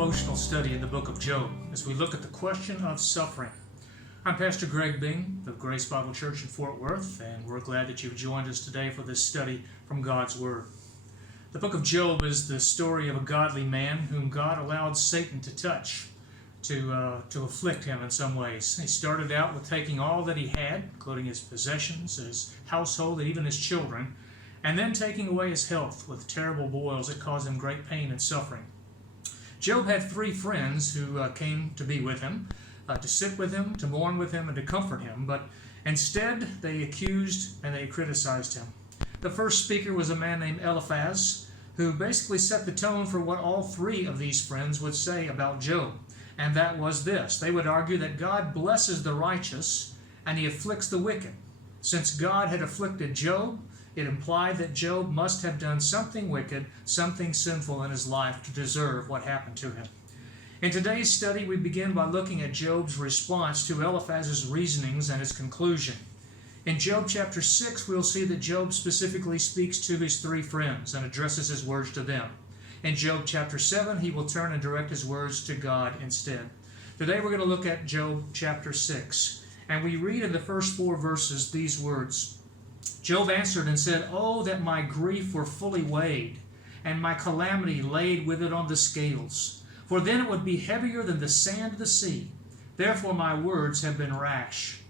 devotional study in the book of Job as we look at the question of suffering. I'm Pastor Gregg of Grace Bible Church in Fort Worth, and we're glad that you've joined us today for this study from God's Word. The book of Job is the story of a godly man whom God allowed Satan to touch, to afflict him in some ways. He started out with taking all that he had, including his possessions, his household, and even his children, and then taking away his health with terrible boils that caused him great pain and suffering. Job had three friends who came to be with him, to sit with him, to mourn with him, and to comfort him, but instead they accused and they criticized him. The first speaker was a man named Eliphaz, who basically set the tone for what all three of these friends would say about Job, and that was this. They would argue that God blesses the righteous and he afflicts the wicked. Since God had afflicted Job, it implied that Job must have done something wicked, something sinful in his life to deserve what happened to him. In today's study, we begin by looking at Job's response to Eliphaz's reasonings and his conclusion. In Job chapter 6, we'll see that Job specifically speaks to his three friends and addresses his words to them. In Job chapter 7, he will turn and direct his words to God instead. Today we're going to look at Job chapter 6, and we read in the first 4 verses these words. Job answered and said, "Oh, that my grief were fully weighed, and my calamity laid with it on the scales. For then it would be heavier than the sand of the sea. Therefore my words have been rash."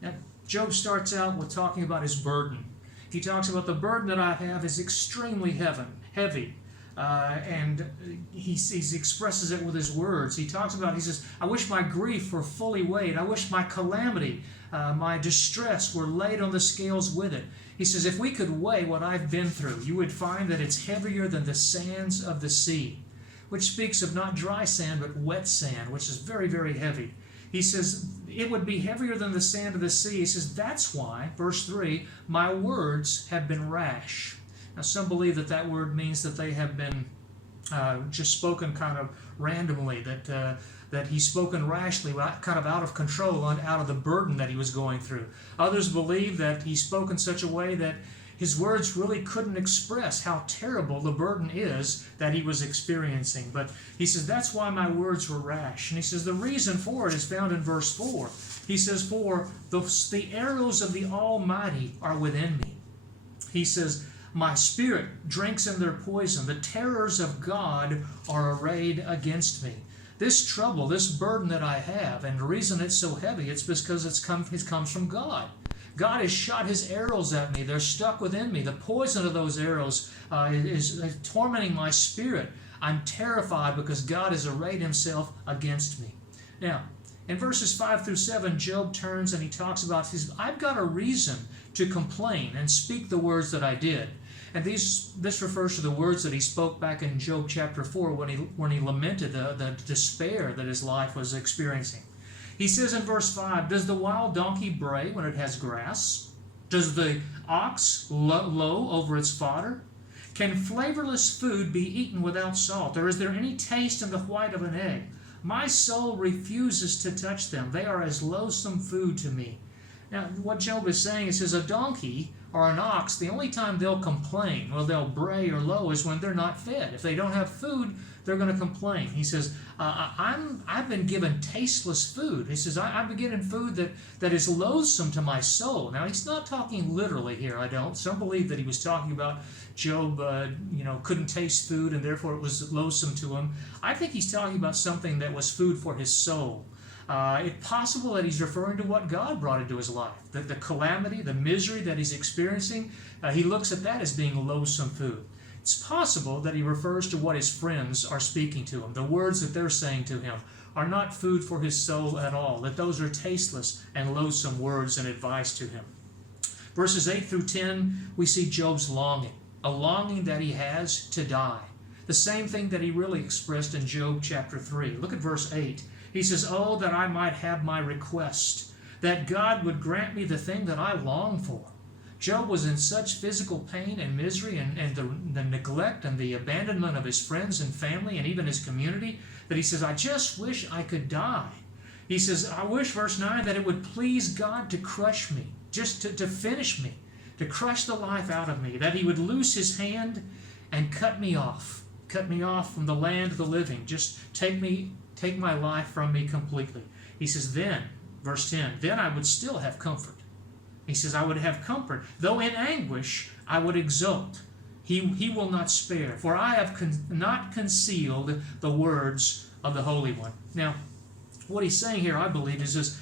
Now, Job starts out with talking about his burden. He talks about the burden that I have is extremely heavy. And he expresses it with his words. He says, I wish my grief were fully weighed. I wish my calamity, my distress were laid on the scales with it. He says, if we could weigh what I've been through, you would find that it's heavier than the sands of the sea, which speaks of not dry sand, but wet sand, which is very, very heavy. He says, it would be heavier than the sand of the sea. He says, that's why, verse 3, my words have been rash. Now, some believe that that word means that they have been just spoken kind of randomly, that he's spoken rashly, kind of out of control and out of the burden that he was going through. Others believe that he spoke in such a way that his words really couldn't express how terrible the burden is that he was experiencing. But he says, that's why my words were rash. And he says, the reason for it is found in verse 4. He says, for the arrows of the Almighty are within me. He says, my spirit drinks in their poison. The terrors of God are arrayed against me. This trouble, this burden that I have, and the reason it's so heavy, it's because it comes from God. God has shot his arrows at me. They're stuck within me. The poison of those arrows is tormenting my spirit. I'm terrified because God has arrayed himself against me. Now, in verses 5 through 7, Job turns and he talks about, I've got a reason to complain and speak the words that I did. And this refers to the words that he spoke back in Job chapter 4 when he lamented the despair that his life was experiencing. He says in verse 5, does the wild donkey bray when it has grass? Does the ox low over its fodder? Can flavorless food be eaten without salt? Or is there any taste in the white of an egg? My soul refuses to touch them. They are as loathsome food to me. Now, what Job is saying is, a donkey or an ox, the only time they'll complain, or they'll bray or low, is when they're not fed. If they don't have food, they're going to complain. He says, I've been given tasteless food. He says, I've been given food that is loathsome to my soul. Now, he's not talking literally here, I don't. Some believe that he was talking about Job, couldn't taste food, and therefore it was loathsome to him. I think he's talking about something that was food for his soul. It's possible that he's referring to what God brought into his life, the calamity, the misery that he's experiencing. He looks at that as being loathsome food. It's possible that he refers to what his friends are speaking to him. The words that they're saying to him are not food for his soul at all, that those are tasteless and loathsome words and advice to him. Verses 8 through 10, we see Job's longing, a longing that he has to die. The same thing that he really expressed in Job chapter 3. Look at verse 8. He says, oh, that I might have my request, that God would grant me the thing that I long for. Job was in such physical pain and misery and the neglect and the abandonment of his friends and family and even his community that he says, I just wish I could die. He says, I wish, verse 9, that it would please God to crush me, just to finish me, to crush the life out of me, that he would loose his hand and cut me off. Cut me off from the land of the living. Just take my life from me completely. He says, then, verse 10, then I would still have comfort. He says, I would have comfort. Though in anguish, I would exult. He will not spare, for I have not concealed the words of the Holy One. Now, what he's saying here, I believe, is this,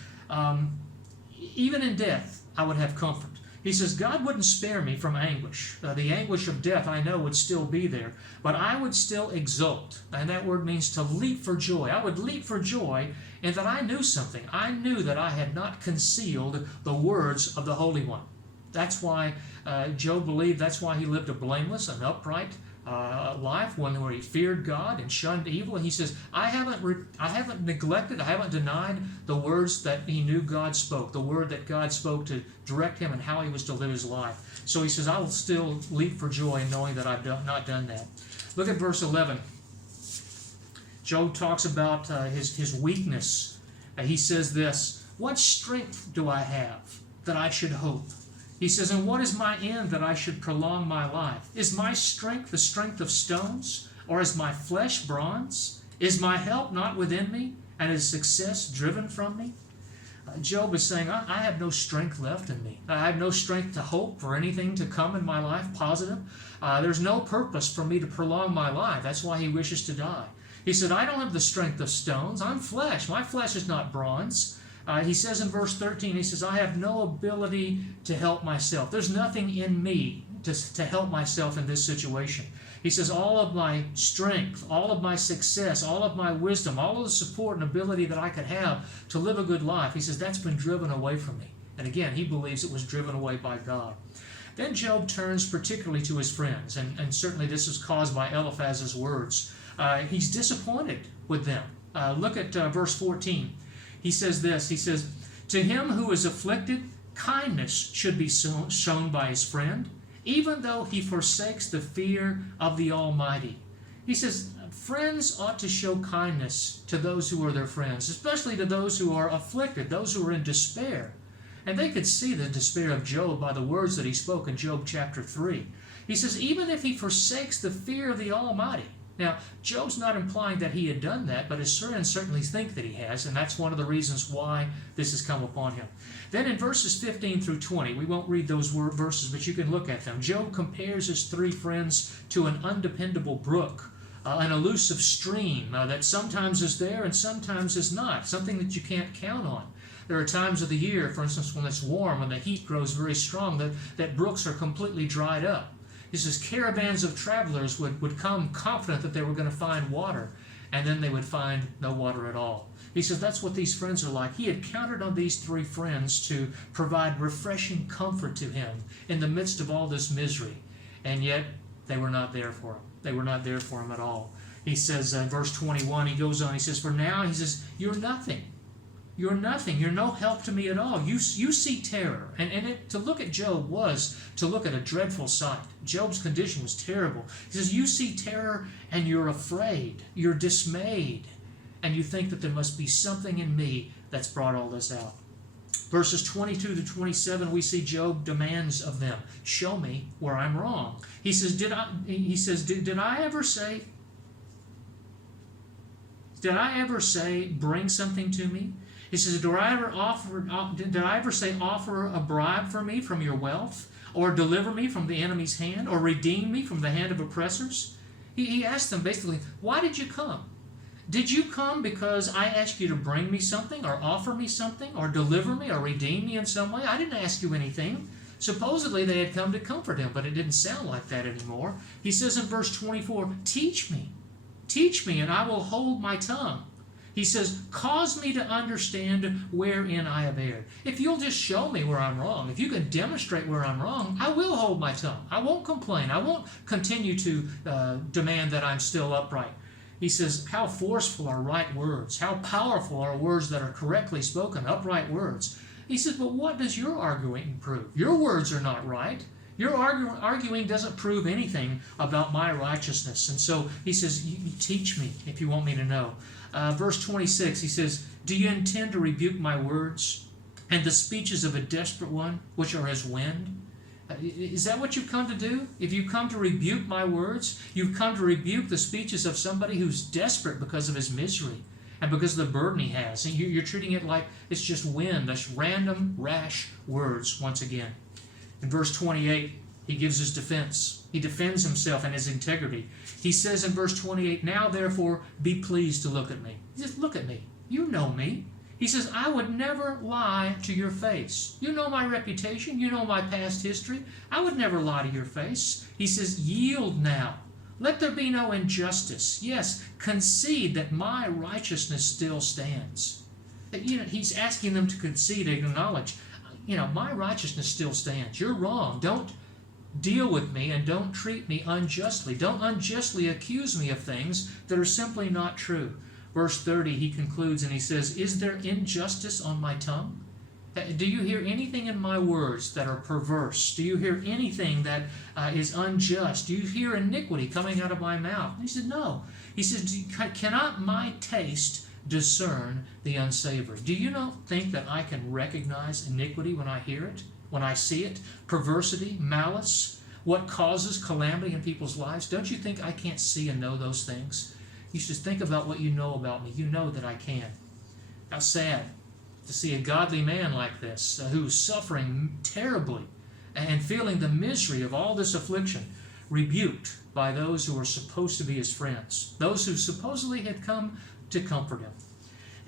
even in death, I would have comfort. He says, God wouldn't spare me from anguish. The anguish of death, I know, would still be there, but I would still exult. And that word means to leap for joy. I would leap for joy in that I knew something. I knew that I had not concealed the words of the Holy One. That's why Job believed, that's why he lived a blameless and upright life, one where he feared God and shunned evil. And he says, I haven't neglected, I haven't denied the words that he knew God spoke, the word that God spoke to direct him and how he was to live his life. So he says, I will still leap for joy knowing that I've not done that. Look at verse 11. Job talks about his weakness. He says this, what strength do I have that I should hope? He says, and what is my end that I should prolong my life? Is my strength the strength of stones, or is my flesh bronze? Is my help not within me, and is success driven from me? Job is saying, I have no strength left in me. I have no strength to hope for anything to come in my life positive. There's no purpose for me to prolong my life. That's why he wishes to die. He said, I don't have the strength of stones. I'm flesh. My flesh is not bronze. He says in verse 13, he says, I have no ability to help myself. There's nothing in me to help myself in this situation. He says, all of my strength, all of my success, all of my wisdom, all of the support and ability that I could have to live a good life, he says, that's been driven away from me. And again, he believes it was driven away by God. Then Job turns particularly to his friends, and certainly this is caused by Eliphaz's words. He's disappointed with them. Look at verse 14. He says this, he says, to him who is afflicted, kindness should be shown by his friend, even though he forsakes the fear of the Almighty. He says, friends ought to show kindness to those who are their friends, especially to those who are afflicted, those who are in despair. And they could see the despair of Job by the words that he spoke in Job chapter 3. He says, even if he forsakes the fear of the Almighty. Now, Job's not implying that he had done that, but his friends certainly think that he has, and that's one of the reasons why this has come upon him. Then in verses 15 through 20, we won't read those verses, but you can look at them. Job compares his three friends to an undependable brook, an elusive stream that sometimes is there and sometimes is not, something that you can't count on. There are times of the year, for instance, when it's warm, when the heat grows very strong, that brooks are completely dried up. He says caravans of travelers would come confident that they were going to find water, and then they would find no water at all. He says that's what these friends are like. He had counted on these three friends to provide refreshing comfort to him in the midst of all this misery, and yet they were not there for him. They were not there for him at all. He says in verse 21, he goes on, he says, for now, he says, you're nothing. You're nothing. You're no help to me at all. You see terror. And to look at Job was to look at a dreadful sight. Job's condition was terrible. He says, you see terror and you're afraid. You're dismayed. And you think that there must be something in me that's brought all this out. Verses 22 to 27, we see Job demands of them, show me where I'm wrong. He says, did I ever say, bring something to me? He says, did I ever say, offer a bribe for me from your wealth, or deliver me from the enemy's hand, or redeem me from the hand of oppressors? He asked them basically, why did you come? Did you come because I asked you to bring me something, or offer me something, or deliver me, or redeem me in some way? I didn't ask you anything. Supposedly they had come to comfort him, but it didn't sound like that anymore. He says in verse 24, teach me, and I will hold my tongue. He says, cause me to understand wherein I have erred. If you'll just show me where I'm wrong, if you can demonstrate where I'm wrong, I will hold my tongue. I won't complain. I won't continue to demand that I'm still upright. He says, how forceful are right words? How powerful are words that are correctly spoken, upright words? He says, but what does your arguing prove? Your words are not right. Your arguing doesn't prove anything about my righteousness. And so he says, you teach me if you want me to know. Verse 26, he says, do you intend to rebuke my words and the speeches of a desperate one, which are as wind? Is that what you've come to do? If you come to rebuke my words, you've come to rebuke the speeches of somebody who's desperate because of his misery and because of the burden he has. And you're treating it like it's just wind, just random, rash words once again. In verse 28, he gives his defense. He defends himself and his integrity. He says in verse 28, now therefore be pleased to look at me. He says, look at me. You know me. He says, I would never lie to your face. You know my reputation. You know my past history. I would never lie to your face. He says, yield now. Let there be no injustice. Yes, concede that my righteousness still stands. He's asking them to concede and acknowledge, my righteousness still stands. You're wrong. Don't deal with me and don't treat me unjustly. Don't unjustly accuse me of things that are simply not true. Verse 30, he concludes and he says, is there injustice on my tongue? Do you hear anything in my words that are perverse? Do you hear anything that is unjust? Do you hear iniquity coming out of my mouth? And he said, no. He says, cannot my taste discern the unsavory? Do you not think that I can recognize iniquity when I hear it, when I see it? Perversity, malice, what causes calamity in people's lives? Don't you think I can't see and know those things? You should think about what you know about me. You know that I can. How sad to see a godly man like this who's suffering terribly and feeling the misery of all this affliction, rebuked by those who are supposed to be his friends, those who supposedly had come to comfort him.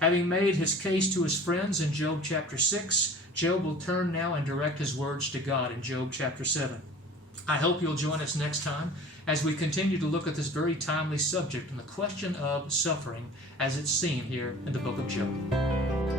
Having made his case to his friends in Job chapter 6, Job will turn now and direct his words to God in Job chapter 7. I hope you'll join us next time as we continue to look at this very timely subject and the question of suffering as it's seen here in the book of Job.